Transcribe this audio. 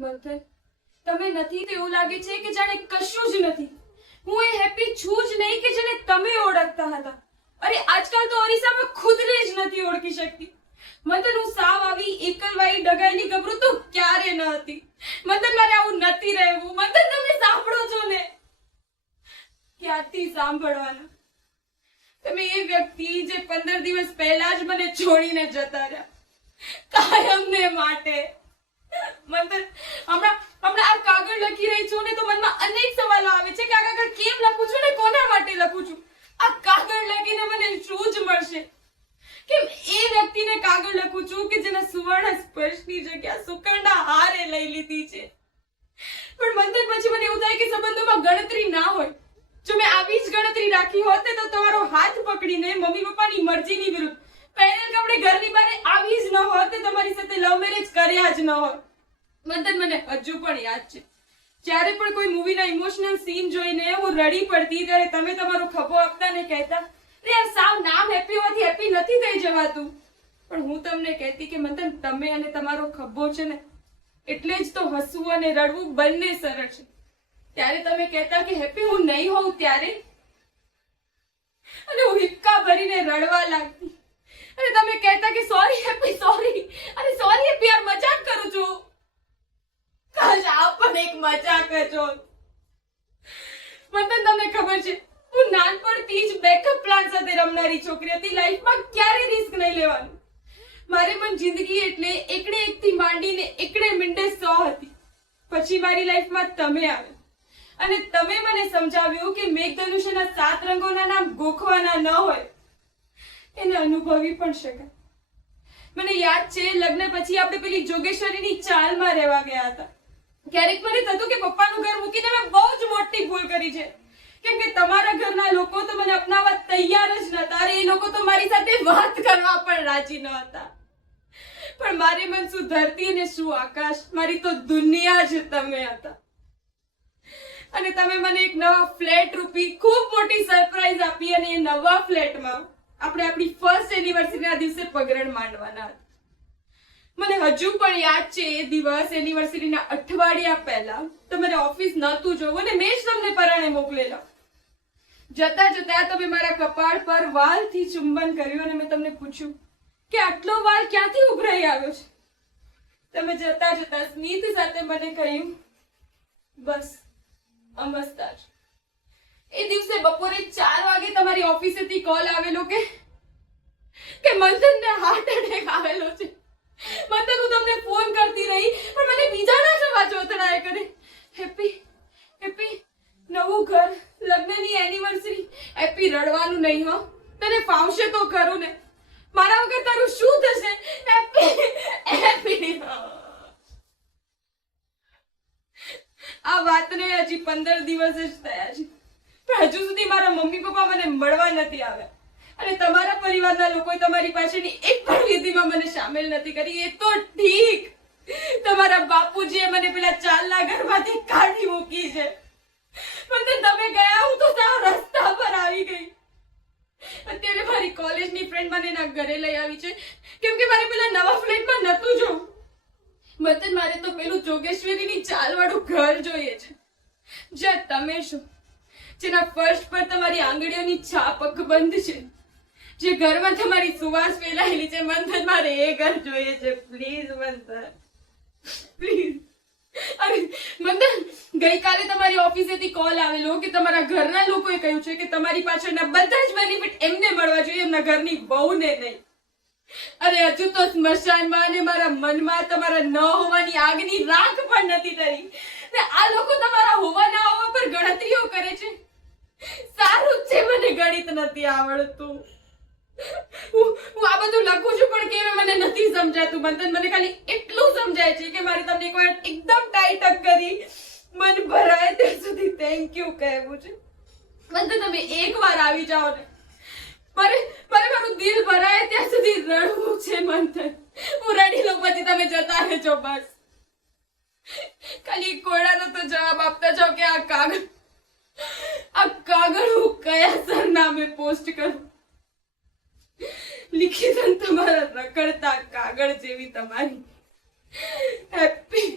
મંથન, તમે નથી તો એવું લાગે છે કે જાણે કશું જ નથી. હું એ હેપી છું જ નહીં કે જેને તમે ઓળખતા હતા. અરે આજકાલ તો અરીસામાં ખુદને જ નથી ઓળખી શકતી. મંથન, હું સાવ આવી એકલવાઈ ડગાઈની ગભરું તો ક્યારે ન હતી. મંથન, મારે આવું નથી રહેવું. મંથન, તમે સાંભળો છો ને? ક્યાંથી સાંભળવાના? તમે એ વ્યક્તિ જે 15 દિવસ પહેલા જ મને છોડીને જતા રહ્યા, કાયમને માટે. મંથન, હમણાં આ કાગળ લખી રહી છું ને તો મનમાં અનેક સવાલો આવે છે કે આ કાગળ કેમ લખું છું ને કોના માટે લખું છું. આ કાગળ લખીને મને શું જ મળશે? કેમ એ વ્યક્તિને કાગળ લખું છું કે જેના સુવર્ણ સ્પર્શની જગ્યા સુકરણા હારે લઈ લીધી છે. પણ મંથન, પછી મને એવું થાય કે સંબંધોમાં ગણતરી ના હોય. જો મેં આવી જ ગણતરી રાખી હોત ને તો તમારો હાથ પકડીને મમ્મી પપ્પાની મરજીની વિરુદ્ધ પહેરેલ કપડે ઘરની બહાર આવી જ ન હોત ને તમારી સાથે લવ મેરેજ કર્યા જ ન હોત. મંથન, મને હજુ પણ યાદ છે જ્યારે પણ કોઈ મૂવીના ઇમોશનલ સીન જોઈને હું રડી પડતી ત્યારે તમે તમારો ખભો આપતા ને કહેતા, રે યાર સાવ નામ હેપી હોવાથી હેપી નથી થઈ જવાતું. પણ હું તમને કહેતી કે મંથન, તમે અને તમારો ખભો છે ને એટલે જ તો હસવું અને રડવું બંને સરળ છે. ત્યારે તમે કહેતા કે હેપી હું નહીં હોઉં ત્યારે, અને હું હિક્કા ભરીને રડવા લાગતી. અને તમે કહેતા કે સોરી હેપી સોરી. અરે સોરી હેપી, યાર મજાક કરું છું. કાશ આ પણ એક મજાક જ હોત. મંથન, તમને ખબર છે હું નાનપણથી જ બેકઅપ પ્લાન સાથે રમનારી છોકરી હતી. લાઈફમાં ક્યારે રિસ્ક નહીં લેવાનું. મારે પણ જિંદગી એટલે એકડે એકથી માંડીને એકડે મીંડે 100 હતી. પછી મારી લાઈફમાં તમે આવે અને તમે મને સમજાવ્યું કે મેઘધનુષ્યના 7 રંગોના નામ ગોખવાના ન હોય, એને અનુભવી પણ શકાય. મને યાદ છે લગ્ન પછી આપણે પેલી જોગેશ્વરીની ચાલમાં રહેવા ગયા હતા. ક્યારેક મને થતું કે પપ્પાનું ઘર મૂકીને મેં બહુ જ મોટી ભૂલ કરી છે. કેમ કે તમારા ઘરના લોકો તો મને અપનાવવા તૈયાર જ નતા. અરે એ લોકો તો મારી સાથે વાત કરવા પણ રાજી ન હતા. પણ મારે મન શું ધરતી અને શું આકાશ, મારી તો દુનિયા જ તમે હતા. અને તમે મને એક નવા ફ્લેટ રૂપી ખૂબ મોટી સરપ્રાઈઝ આપી અને એ નવા ફ્લેટમાં આપણે આપણી ફર્સ્ટ એનિવર્સરીના દિવસે પગરણ માંડવાના હતા. મને હજુ પણ યાદ છે એ દિવસ એનિવર્સરીના અઠવાડિયા પહેલા તમારે ઓફિસ નહોતું જવું અને મેં જ તમને પરાણે મોકલેલા. જતા જતા તમે મારા કપાળ પર વાલથી ચુંબન કર્યું અને મેં તમને પૂછ્યું કે આટલો વાલ ક્યાંથી ઉભરાઈ આવ્યો છે. તમે જતા જતા સ્મિત સાથે મને કહ્યું, બસ અમસ્તા જ. એ દિવસે બપોરે 4 વાગે તમારી ઓફિસેથી કોલ આવેલો કે મંથનને હાર્ટ એટેક આવેલો છે. મંથન, હું તમને ફોન કરતી રહી પણ મને બીજાના જ અવાજ ઓતડાય કરે. હેપી હેપી, નવું ઘર, લગ્નની એનિવર્સરી. હેપી રડવાનું નહીં હો, તને ફાવશે તો ખરું ને. મારા વગર તારું શું થશે? Happy happy. આ વાતને હજી 15 દિવસ જ થયા છે પણ હજુ સુધી મારા મમ્મી પપ્પા મને મળવા નથી આવ્યા અને તમારા પરિવારના લોકોએ તમારી પાસેની એક પણ વિધિમાં મને સામેલ નથી કરી. એ તો ઠીક, તમારા બાપુજીએ મને પેલા ચાલના ઘરમાંથી કાઢી મૂકી છે. પણ તમે ગયા હું તો સાવ રસ્તા પર આવી ગઈ. અત્યારે મારી કોલેજની ફ્રેન્ડ મને એના ઘરે લઈ આવી છે કેમ કે મારે પેલા નવા ફ્લેટમાં નતું જવું. મંથન, મારે તો પેલું જોગેશ્વરીની ચાલવાળું ઘર જોઈએ છે જ્યાં તમે છો, જેના ફર્શ પર તમારી આંગળીઓની છાપ અકબંધ છે, જે ઘરમાં તમારી સુવાસ ફેલાયેલી છે. મંથન, મારે એ ઘર જોઈએ છે. પ્લીઝ મંથન, પ્લીઝ. અરે મંથન, ગઈકાલે તમારી ઓફિસેથી કોલ આવેલો કે તમારા ઘરના લોકોએ કહ્યું છે કે તમારી પાછળના બધા જ બેનિફિટ એમને મળવા જોઈએ, એમના ઘરની વહુને નહીં. અરે હજુ તો સ્મશાનમાં અને મારા મનમાં તમારા ન હોવાની આગની રાખ પણ નથી કરી ને આ લોકો તમારા હોવા ના હોવા પર ગણતરીઓ કરે છે. સારું છે મને ગણિત નથી આવડતું. હું આ બધું લખું છું પણ કેમ મને નથી સમજાતું. મંથન, મને ખાલી એટલું સમજાય છે કે મારે તમને એકવાર એકદમ ટાઈટ અપ કરી મન ભરાય ત્યાં સુધી થેન્ક યુ કહેવું છે. મંથન, તમે એકવાર આવી જાઓ ને, મારે મારું દિલ ભરાય ત્યાં સુધી રડવું છે. મંથન, હું રડી લઉં પછી તમે જતા રહેજો. બસ ખાલી કોળાનો તો જવાબ આપતા જાઓ કે આ કાગળ હું કયા સરનામે પોસ્ટ કરું. લિખિત તમારા રખડતા કાગળ જેવી તમારી હેપી